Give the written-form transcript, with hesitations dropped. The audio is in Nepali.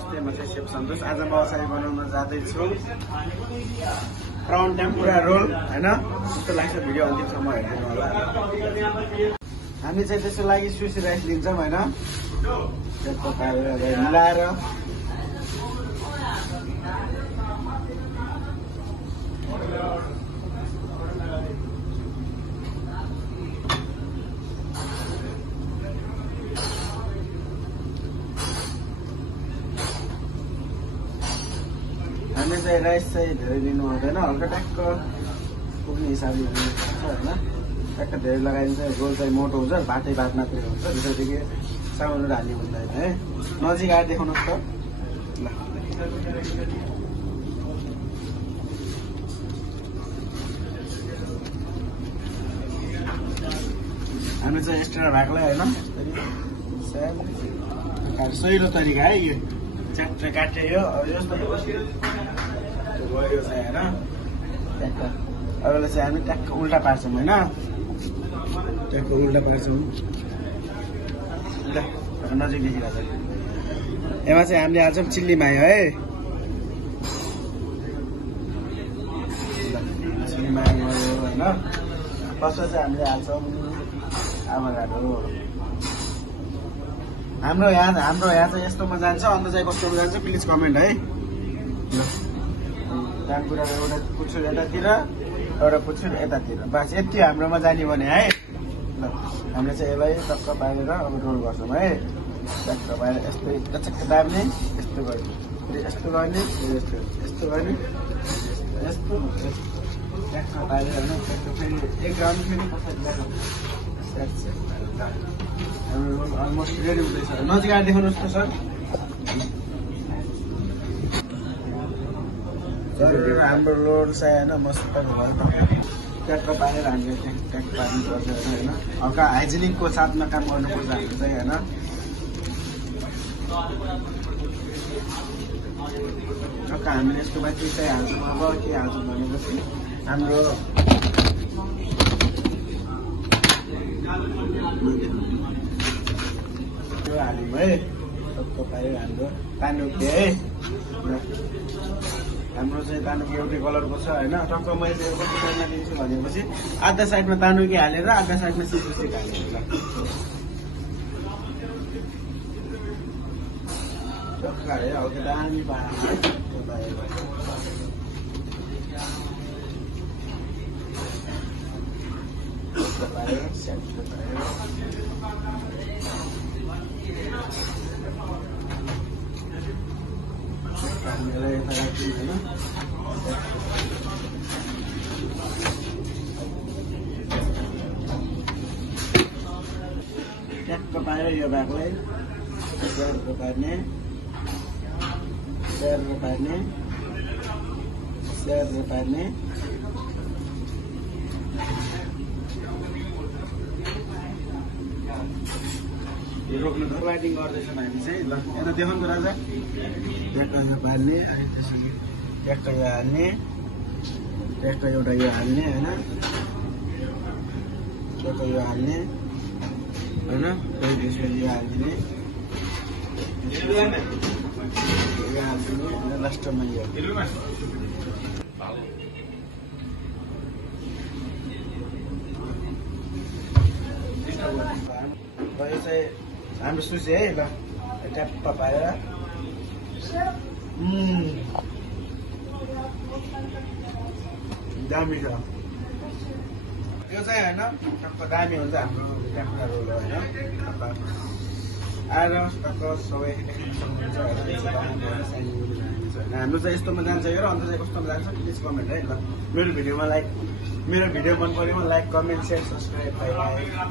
नमस्ते, म चाहिँ शेफ सन्तोष। आज म असाई बनाउन जाँदैछु प्राउन टेम्पुरा रोल हैन। कस्तो लाग्छ भिडियो अन्तिमसम्म हेर्नु होला। हामी चाहिँ त्यसको लागि सुसी राइस लिन्छौँ हैन। त्यस्तो पारेर मिलाएर हामीले चाहिँ राइस चाहिँ धेरै लिनु हुँदैन, हल्का ट्याक्क पुग्ने हिसाबले लिनुपर्छ होइन। ट्याक्क धेरै लगाइदिन्छ, रोल चाहिँ मोटो हुन्छ, भातै भात मात्रै हुन्छ। त्यसैदेखि सामानहरू हाल्ने हुँदैन है। नजिक आएर देखाउनुहोस् त ल। हामी चाहिँ एक्स्ट्रा भागलाई होइन सहिलो तरिका है यो च्याप्टे काटे यो यस्तो गयो चाहिँ होइन। ट्याक्क अरूले चाहिँ हामी ट्याक्क उल्टा पार्छौँ होइन, ट्याक्क उल्टा पार्छौँ। नजिक देखिरहेको छ। यसमा चाहिँ हामीले हाल्छौँ चिल्ली मायो है। चिल्ली मायो भयो होइन। फर्स्टमा चाहिँ हामीले हाल्छौँ आमागाडो। हाम्रो यहाँ चाहिँ यस्तोमा जान्छ, अन्त चाहिँ कस्तोमा जान्छ प्लिज कमेन्ट है। ल टेम्पुरा एउटा पुच्छर यतातिर, एउटा पुच्छर यतातिर, बस यति हाम्रोमा जाने भने है। ल हामीले चाहिँ यसलाई टक्क पारेर अब रोल गर्छौँ है। टक्क पारेर यस्तै टचक्क दाब्ने, यस्तो गर्ने, यस्तो गर्ने, यस्तो गर्ने, यस्तो ट्याक्क पारेर होइन। ट्याक्क फेरि एक राउन्ड फेरि पछाडि ल्याएको हाम्रो रोल अलमोस्ट रेडी हुँदैछ। नजिक आएर देखाउनुहोस् त सर। हाम्रो रोल चाहिँ होइन मस्त भयो। ट्याक्क पारेर हामीले ट्याक्क पार्नुपर्छ होइन। हल्का हाइजेनिकको साथमा काम गर्नुपर्छ हामीले चाहिँ होइन। टक्क हामीले यसको माथि चाहिँ हाल्छौँ। अब के हाल्छौँ भनेपछि हाम्रो हाल्यौँ है। टक्क पारेर हाम्रो तानुकी है। हाम्रो चाहिँ तानुकी एउटै कलरको छ होइन। टक्क मैले चाहिँ कस्तो साइडमा दिन्छु भनेपछि आधा साइडमा तानुकी हालेर आधा साइडमा सिसी हालेर टक्क हालेर हल्का दामी पारेर ट्याक्क पारेर यो भागलाई स्याहारेर पार्ने, स्याहारेर पार्ने, स्याहारेर पार्ने। रोक्नु बाइटिङ गर्दैछौँ हामी चाहिँ। ल यता देखाउनु राजा। ट्याक्क यो पार्ने, अनि त्यसरी ट्याक्क यो हाल्ने, ट्याक्क एउटा यो हाल्ने होइन। ट्याक्क यो हाल्ने होइन। फेरि त्यसपछि यो हालिदिने, यो हालिदिने अनि लास्टमा यो। यो चाहिँ हाम्रो सुसी है। ल ट्याप्प पारेर दामी छ यो चाहिँ होइन। टक्क दामी हुन्छ हाम्रो टेम्पुरा रोल होइन। आएर टक्क सबै देख्न सक्नुहुन्छ होइन। हाम्रो चाहिँ यस्तोमा जान्छ यो र अन्त चाहिँ कस्तोमा जान्छ प्लिज कमेन्ट है। ल मेरो भिडियो मन पऱ्यो like, comment, share, subscribe. By by.